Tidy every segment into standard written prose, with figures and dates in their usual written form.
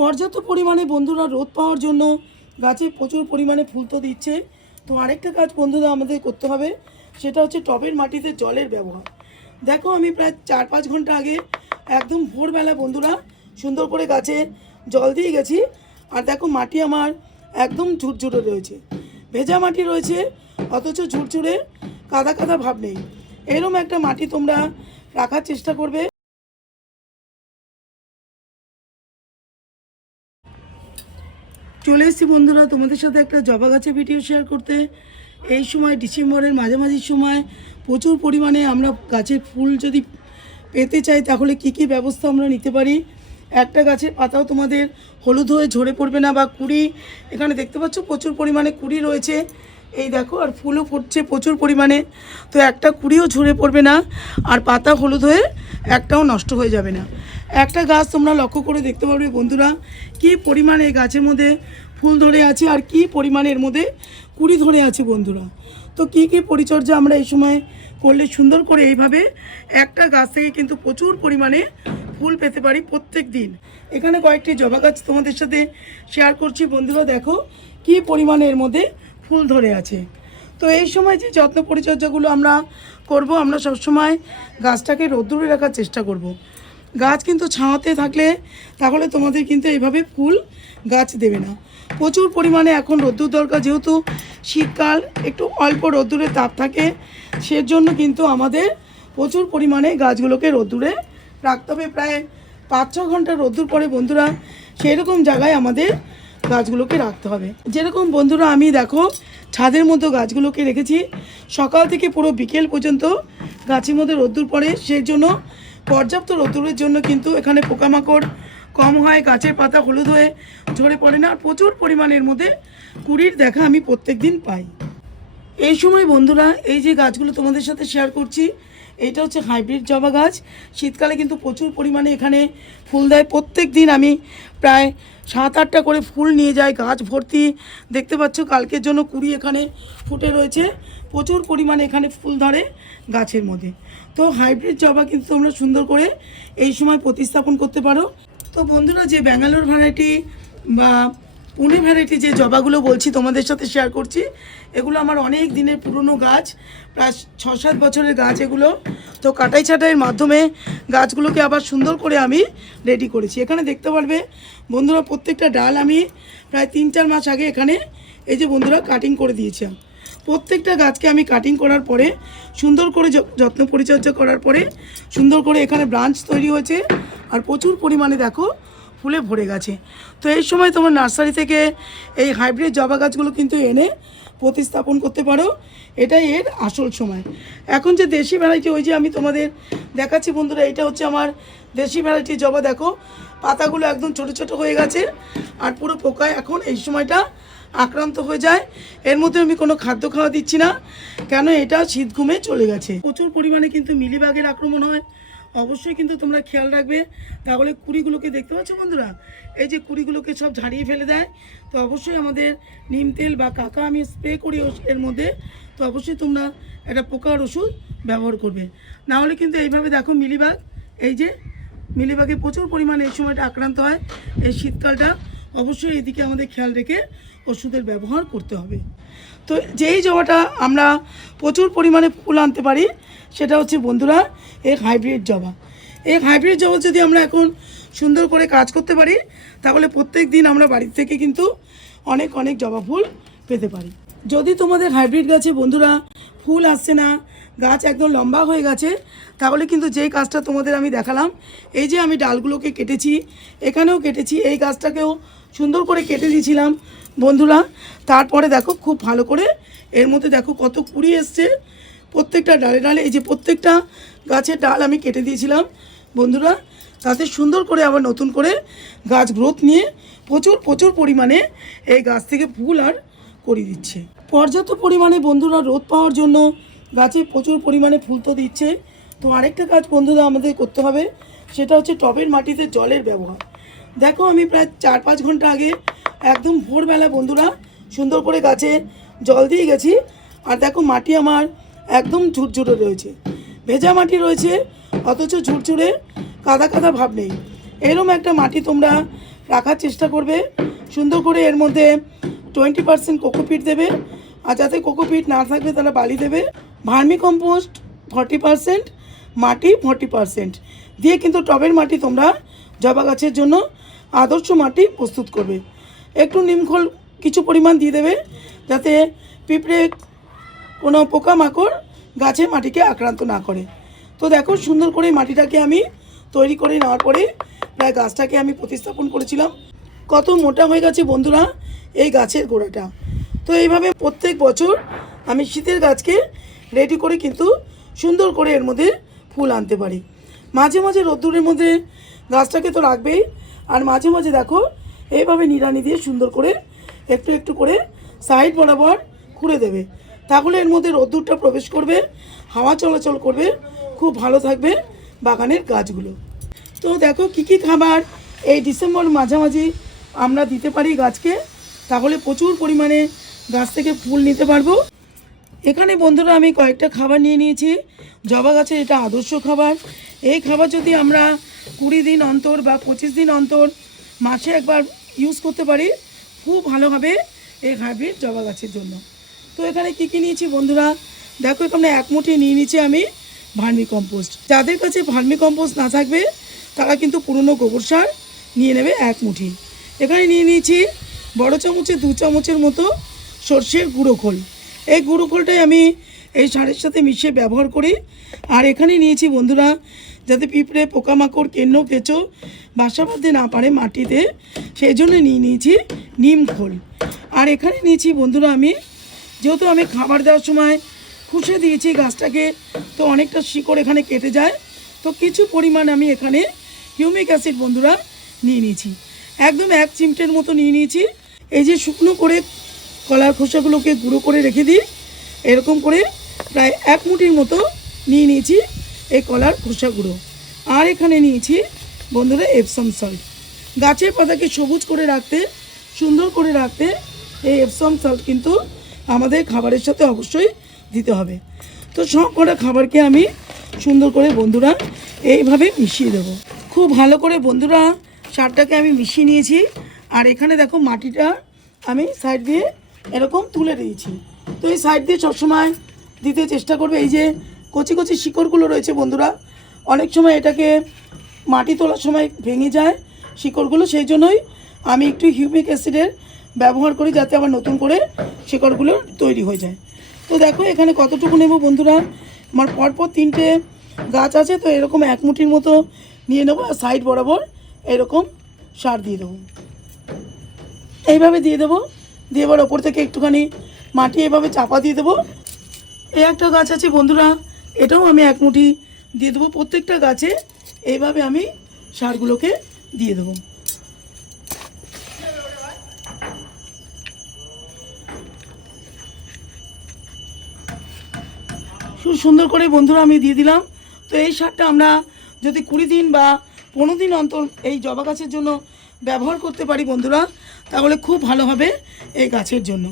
পর্যাপ্ত পরিমাণে বন্ধুরা রোদ পাওয়ার জন্য গাছে প্রচুর পরিমাণে ফুল তো দিচ্ছে। তো আরেকটা কাজ বন্ধুরা আমাদের করতে হবে, সেটা হচ্ছে টবের মাটিতে জলের ব্যবহার। দেখো আমি প্রায় 4-5 ঘন্টা আগে একদম ভোরবেলা বন্ধুরা সুন্দর করে গাছে জল দিয়ে গেছি। আর দেখো মাটি আমার একদম ঝুরঝুরে রয়েছে, ভেজা মাটি রয়েছে, অথচ ঝুরঝুরে কাদা কাদা ভাব নেই। এরকম একটা মাটি তোমরা রাখার চেষ্টা করবে। চলে এসেছি বন্ধুরা তোমাদের সাথে একটা জবা গাছের ভিডিও শেয়ার করতে। এই সময় ডিসেম্বরের মাঝামাঝির সময় প্রচুর পরিমাণে আমরা গাছের ফুল যদি পেতে চাই তাহলে কি কি ব্যবস্থা আমরা নিতে পারি। একটা গাছের পাতাও তোমাদের হলুদ হয়ে ঝরে পড়বে না, বা কুড়ি এখানে দেখতে পাচ্ছ প্রচুর পরিমাণে কুড়ি রয়েছে, এই দেখো, আর ফুলও ফুটছে প্রচুর পরিমাণে। তো একটা কুড়িও ঝরে পড়বে না, আর পাতা হলুদ হয়ে একটাও নষ্ট হয়ে যাবে না। একটা গাছ তোমরা লক্ষ্য করে দেখতে পারবে বন্ধুরা কি পরিমাণে এই গাছের মধ্যে ফুল ধরে আছে আর কি পরিমাণে এর মধ্যে কুড়ি ধরে আছে বন্ধুরা। তো কি কি পরিচর্যা আমরা এই সময় করলে সুন্দর করে এইভাবে একটা গাছ থেকে কিন্তু প্রচুর পরিমাণে ফুল পেতে পারি প্রত্যেক দিন। এখানে কয়েকটি জবা গাছ তোমাদের সাথে শেয়ার করছি বন্ধুরা, দেখো কি পরিমাণে এর মধ্যে ফুল ধরে আছে। তো এই সময় যে যত্ন পরিচর্যাগুলো আমরা করব, আমরা সবসময় গাছটাকে রোদ্দুরে রাখার চেষ্টা করব। গাছ কিন্তু ছাওয়াতে থাকলে তাহলে তোমাদের কিন্তু এইভাবে ফুল গাছ দেবে না। প্রচুর পরিমাণে এখন রোদ্দুর দরকার, যেহেতু শীতকাল একটু অল্প রোদ্দুরে তাপ থাকে, সেজন্য কিন্তু আমাদের প্রচুর পরিমাণে গাছগুলোকে রোদ্দুরে রাখতে হবে। প্রায় 5-6 ঘন্টা রোদ্দুর পরে বন্ধুরা সেই রকম জায়গায় আমাদের গাছগুলোকে রাখতে হবে। যেরকম বন্ধুরা আমি দেখো ছাদের মধ্যে গাছগুলোকে রেখেছি, সকাল থেকে পুরো বিকেল পর্যন্ত গাছের মধ্যে রোদ্দুর পড়ে, সেই জন্য পর্যাপ্ত রোদ্দুরের জন্য কিন্তু এখানে পোকামাকড় কম হয়, গাছের পাতা হলুদ হয়ে ঝরে পড়ে না, আর প্রচুর পরিমাণের মধ্যে কুড়ির দেখা আমি প্রত্যেক দিন পাই। এই সময় বন্ধুরা এই যে গাছগুলো তোমাদের সাথে শেয়ার করছি, এইটা হচ্ছে হাইব্রিড জবা গাছ। শীতকালে কিন্তু প্রচুর পরিমাণে এখানে ফুল দেয়। প্রত্যেক দিন আমি প্রায় 7-8টা করে ফুল নিয়ে যাই, গাছ ভর্তি। দেখতে পাচ্ছ কালকের জন্য কুড়ি এখানে ফুটে রয়েছে, প্রচুর পরিমাণে এখানে ফুল ধরে গাছের মধ্যে। তো হাইব্রিড জবা কিন্তু তোমরা সুন্দর করে এই সময় প্রতিস্থাপন করতে পারো। তো বন্ধুরা যে ব্যাঙ্গালোর ভ্যারাইটি বা পুনে ভ্যারাইটি যে জবাগুলো বলছি তোমাদের সাথে শেয়ার করছি, এগুলো আমার অনেক দিনের পুরনো গাছ, প্রায় 6-7 বছরের গাছ এগুলো। তো কাটাই ছাঁটাইয়ের মাধ্যমে গাছগুলোকে আবার সুন্দর করে আমি রেডি করেছি। এখানে দেখতে পারবে বন্ধুরা প্রত্যেকটা ডাল আমি প্রায় 3-4 মাস আগে এখানে এই যে বন্ধুরা কাটিং করে দিয়েছি। প্রত্যেকটা গাছকে আমি কাটিং করার পরে সুন্দর করে যত্ন পরিচর্যা করার পরে সুন্দর করে এখানে ব্রাঞ্চ তৈরি হয়েছে, আর প্রচুর পরিমাণে দেখো ফুলে ভরে গেছে। তো এই সময় তোমার নার্সারি থেকে এই হাইব্রিড জবা গাছগুলো কিন্তু এনে প্রতিস্থাপন করতে পারো, এটাই এর আসল সময়। এখন যে দেশি ভ্যারাইটি ওই যে আমি তোমাদের দেখাচ্ছি বন্ধুরা, এটা হচ্ছে আমার দেশি ভ্যারাইটি জবা। দেখো পাতাগুলো একদম ছোট ছোট হয়ে গেছে, আর পুরো পোকায় এখন এই সময়টা আক্রান্ত হয়ে যায়। এর মধ্যে আমি কোনো খাদ্য খাওয়া দিচ্ছি না, কেন এটা শীত ঘুমে চলে গেছে। প্রচুর পরিমাণে কিন্তু মিলিবাগের আক্রমণ হয়, অবশ্যই কিন্তু তোমরা খেয়াল রাখবে। তাহলে কুড়িগুলোকে দেখতে পাচ্ছ বন্ধুরা, এই যে কুড়িগুলোকে সব ঝাড়িয়ে ফেলে দেয়। তো অবশ্যই আমাদের নিম তেল বা কাকা আমি স্প্রে করি এর মধ্যে, তো অবশ্যই তোমরা একটা পোকার ওষুধ ব্যবহার করবে, না হলে কিন্তু এইভাবে দেখো মিলিবাগ, এই যে মিলিবাগে প্রচুর পরিমাণে এই সময়টা আক্রান্ত হয় এই শীতকালটা। অবশ্যই এদিকে আমাদের খেয়াল রেখে ওষুধের ব্যবহার করতে হবে। তো যেই জবাটা আমরা প্রচুর পরিমাণে ফুল আনতে পারি সেটা হচ্ছে বন্ধুরা এই হাইব্রিড জবা। এই হাইব্রিড জবা যদি আমরা এখন সুন্দর করে কাজ করতে পারি তাহলে প্রত্যেক দিন আমরা বাড়ির থেকে কিন্তু অনেক অনেক জবা ফুল পেতে পারি। যদি তোমাদের হাইব্রিড গাছে বন্ধুরা ফুল আসছে না, গাছ একদম লম্বা হয়ে গেছে, তাহলে কিন্তু যেই কাজটা তোমাদের আমি দেখালাম, এই যে আমি ডালগুলোকে কেটেছি, এখানেও কেটেছি, এই গাছটাকেও সুন্দর করে কেটে দিয়েছিলাম বন্ধুরা। তারপরে দেখো খুব ভালো করে এর মধ্যে দেখো কত কুড়ি এসছে প্রত্যেকটা ডালে ডালে। এই যে প্রত্যেকটা গাছের ডাল আমি কেটে দিয়েছিলাম বন্ধুরা, তাতে সুন্দর করে আবার নতুন করে গাছ গ্রোথ নিয়ে প্রচুর প্রচুর পরিমাণে এই গাছ থেকে ফুল আর করে দিচ্ছে। পর্যাপ্ত পরিমাণে বন্ধুরা রোদ পাওয়ার জন্য গাছে প্রচুর পরিমাণে ফুল তো দিচ্ছে। তো আরেকটা কাজ বন্ধুরা আমাদের করতে হবে, সেটা হচ্ছে টবের মাটিতে জলের ব্যবহার। দেখো আমি প্রায় 4-5 ঘন্টা আগে একদম ভোরবেলা বন্ধুরা সুন্দর করে গাছে জল দিয়ে গেছি। আর দেখো মাটি আমার একদম ঝুরঝুরে রয়েছে, ভেজা মাটি রয়েছে, অথচ ঝুরঝুরে কাদা কাদা ভাব নেই। এরকম একটা মাটি তোমরা রাখার চেষ্টা করবে। সুন্দর করে এর মধ্যে 20% কোকোপিট দেবে, আর যাতে কোকোপিট না থাকবে তাহলে বালি দেবে। ভার্মি কম্পোস্ট 40%, মাটি 40% দিয়ে কিন্তু টবের মাটি তোমরা জবা গাছের জন্য আদর্শ মাটি প্রস্তুত করবে। একটু নিমখোল কিছু পরিমাণ দিয়ে দেবে, যাতে পিঁপড়ে কোনো পোকামাকড় গাছের মাটিকে আক্রান্ত না করে। তো দেখো সুন্দর করে মাটিটাকে আমি তৈরি করে নেওয়ার পরে প্রায় গাছটাকে আমি প্রতিস্থাপন করেছিলাম। কত মোটা হয়ে গেছে বন্ধুরা এই গাছের গোড়াটা। তো এইভাবে প্রত্যেক বছর আমি শীতের গাছকে রেডি করে কিন্তু সুন্দর করে এর মধ্যে ফুল আনতে পারি। মাঝে মাঝে রোদ্দুরের মধ্যে গাছটাকে তো রাখবেই, আর মাঝে মাঝে দেখো এইভাবে নিড়ানি দিয়ে সুন্দর করে একটু একটু করে সাইড বরাবর খুঁড়ে দেবে, তাহলে এর মধ্যে রোদ্দুরটা প্রবেশ করবে, হাওয়া চলাচল করবে, খুব ভালো থাকবে বাগানের গাছগুলো। তো দেখো কী কী খাবার এই ডিসেম্বর মাঝামাঝি আমরা দিতে পারি গাছকে, তাহলে প্রচুর পরিমাণে গাছ থেকে ফুল নিতে পারবো। এখানে বন্ধুরা আমি কয়েকটা খাবার নিয়ে নিয়েছি জবা গাছের, এটা আদর্শ খাবার। এই খাবার যদি আমরা 20 দিন অন্তর বা 25 দিন অন্তর মাসে একবার ইউজ করতে পারি, খুব ভালো হবে এই হাইব্রিড জবা গাছের জন্য। তো এখানে কী কী নিয়েছি বন্ধুরা দেখো, এখানে 1 মুঠি নিয়ে নিয়েছি আমি ভার্মি কম্পোস্ট। যাদের কাছে ভার্মি কম্পোস্ট না থাকবে তারা কিন্তু পুরনো গোবর সার নিয়ে নেবে 1 মুঠি। এখানে নিয়ে নিয়েছি বড় চামচে 2 চামচের মতো সর্ষের গুঁড়ো খোল। এই গুঁড়ো খোলটাই আমি এই সারের সাথে মিশিয়ে ব্যবহার করি। আর এখানে নিয়েছি বন্ধুরা, যাতে পিঁপড়ে পোকামাকড় কেঁচো বাসা বাঁধতে না পারে মাটিতে, সেই জন্য নিয়ে নিয়েছি নিম খোল। আর এখানে নিয়েছি বন্ধুরা আমি, যেহেতু আমি খাবার দেওয়ার সময় খুশে দিয়েছি গাছটাকে, তো অনেকটা শিকড় এখানে কেটে যায়, তো কিছু পরিমাণ আমি এখানে হিউমিক অ্যাসিড বন্ধুরা নিয়ে নিয়েছি, একদম 1 চিমটের মতো নিয়ে নিয়েছি। এই যে শুকনো করে কলার খোসাগুলোকে গুঁড়ো করে রেখে দিই, এরকম করে প্রায় 1 মুঠির মতো নিয়ে নিয়েছি এই কলার খোসা গুঁড়ো। আর এখানে নিয়েছি বন্ধুরা এপসম সল্ট। গাছের পাতাকে সবুজ করে রাখতে, সুন্দর করে রাখতে এই এপসম সল্ট কিন্তু আমাদের খাবারের সাথে অবশ্যই দিতে হবে। তো সব কটা খাবারকে আমি সুন্দর করে বন্ধুরা এইভাবে মিশিয়ে দেবো। খুব ভালো করে বন্ধুরা সারটাকে আমি মিশিয়ে নিয়েছি। আর এখানে দেখো মাটিটা আমি সাইড দিয়ে এরকম তুলে দিয়েছি। তো এই সাইড দিয়ে সবসময় দিতে চেষ্টা করবে। এই যে কচি কচি শিকড়গুলো রয়েছে বন্ধুরা, অনেক সময় এটাকে মাটি তোলার সময় ভেঙে যায় শিকড়গুলো, সেই জন্যই আমি একটু হিউমিক অ্যাসিডের ব্যবহার করি, যাতে আবার নতুন করে শিকড়গুলো তৈরি হয়ে যায়। তো দেখো এখানে কতটুকু নেব বন্ধুরা, আমার পরপর 3টে গাছ আছে, তো এরকম 1 মুঠির মতো নিয়ে নেবো। আর সাইড বরাবর এরকম সার দিয়ে দেবো, এইভাবে দিয়ে দেবো। দিয়ে এবার ওপর থেকে একটুখানি মাটি এভাবে চাপা দিয়ে দেবো। এই একটা গাছ আছে বন্ধুরা, এটাও আমি 1 মুঠি দিয়ে দেবো। প্রত্যেকটা গাছে এইভাবে আমি সারগুলোকে দিয়ে দেবো। সুন্দর করে বন্ধুরা আমি দিয়ে দিলাম। তো এই সারটা আমরা যদি 20 দিন বা 15 দিন অন্তর এই জবা গাছের জন্য ব্যবহার করতে পারি বন্ধুরা, তাহলে খুব ভালো হবে এই গাছের জন্য।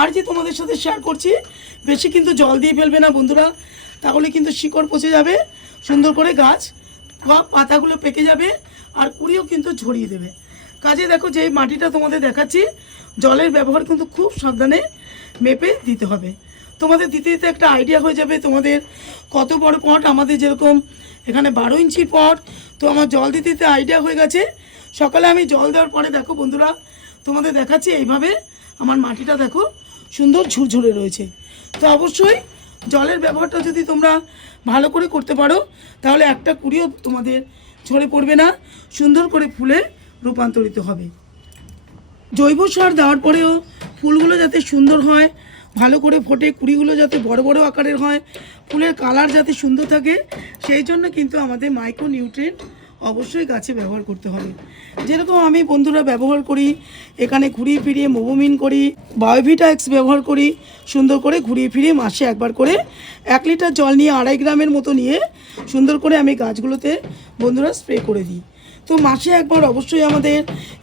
আর যে তোমাদের সাথে শেয়ার করছি, বেশি কিন্তু জল দিয়ে ফেলবে না বন্ধুরা, তাহলে কিন্তু শিকড় পচে যাবে, সুন্দর করে গাছ পাতাগুলো পেকে যাবে, আর কুড়িও কিন্তু ঝরিয়ে দেবে। কাজে দেখো যে মাটিটা তোমাদের দেখাচ্ছি, জলের ব্যবহার কিন্তু খুব সাবধানে মেপে দিতে হবে। তোমাদের দিতে দিতে একটা আইডিয়া হয়ে যাবে তোমাদের কত বড় পট। আমাদের যেরকম এখানে 12 ইঞ্চির পট, তো আমার জল দিতে দিতে আইডিয়া হয়ে গেছে। সকালে আমি জল দেওয়ার পরে দেখো বন্ধুরা তোমাদের দেখাচ্ছি, এইভাবে আমার মাটিটা দেখো সুন্দর ঝুরঝুরে রয়েছে। তো অবশ্যই জলের ব্যবহারটা যদি তোমরা ভালো করে করতে পারো, তাহলে একটা কুড়িও তোমাদের ঝরে পড়বে না, সুন্দর করে ফুলে রূপান্তরিত হবে। জৈব সার দেওয়ার পরেও ফুলগুলো যাতে সুন্দর হয়, ভালো করে ফোটে, কুড়িগুলো যাতে বড় বড় আকারের হয়, ফুলের কালার যাতে সুন্দর থাকে, সেই জন্য কিন্তু আমাদের মাইক্রো নিউট্রিয়েন্ট অবশ্যই গাছে ব্যবহার করতে হবে। যেরকম আমি বন্ধুরা ব্যবহার করি, এখানে ঘুরিয়ে ফিরিয়ে মোবোমিন করি, বায়োভিটা এক্স ব্যবহার করি, সুন্দর করে ঘুরিয়ে ফিরিয়ে মাসে একবার করে 1 লিটার জল নিয়ে 2.5 গ্রামের মতো নিয়ে সুন্দর করে আমি গাছগুলোতে বন্ধুরা স্প্রে করে দিই। তো মাসে একবার অবশ্যই আমাদের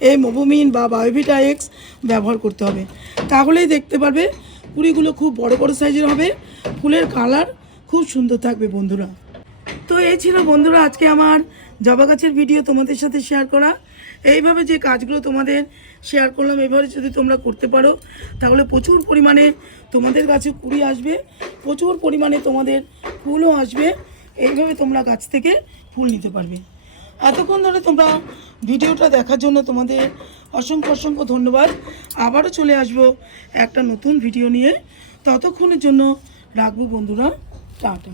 এই মোবোমিন বা বায়োভিটা এক্স ব্যবহার করতে হবে, তাহলেই দেখতে পারবে কুড়িগুলো খুব বড় বড় সাইজের হবে, ফুলের কালার খুব সুন্দর থাকবে বন্ধুরা। তো এই ছিল বন্ধুরা আজকে আমার জবা গাছের ভিডিও তোমাদের সাথে শেয়ার করা। এইভাবে যে কাজগুলো তোমাদের শেয়ার করলাম, এভাবে যদি তোমরা করতে পারো তাহলে প্রচুর পরিমাণে তোমাদের গাছে কুড়ি আসবে, প্রচুর পরিমাণে তোমাদের ফুলও আসবে। এইভাবে তোমরা গাছ থেকে ফুল নিতে পারবে। এতক্ষণ ধরে তোমরা ভিডিওটা দেখার জন্য তোমাদের অসংখ্য অসংখ্য ধন্যবাদ। আবারও চলে আসবো একটা নতুন ভিডিও নিয়ে, ততক্ষণের জন্য রাখবো বন্ধুরা, টাটা।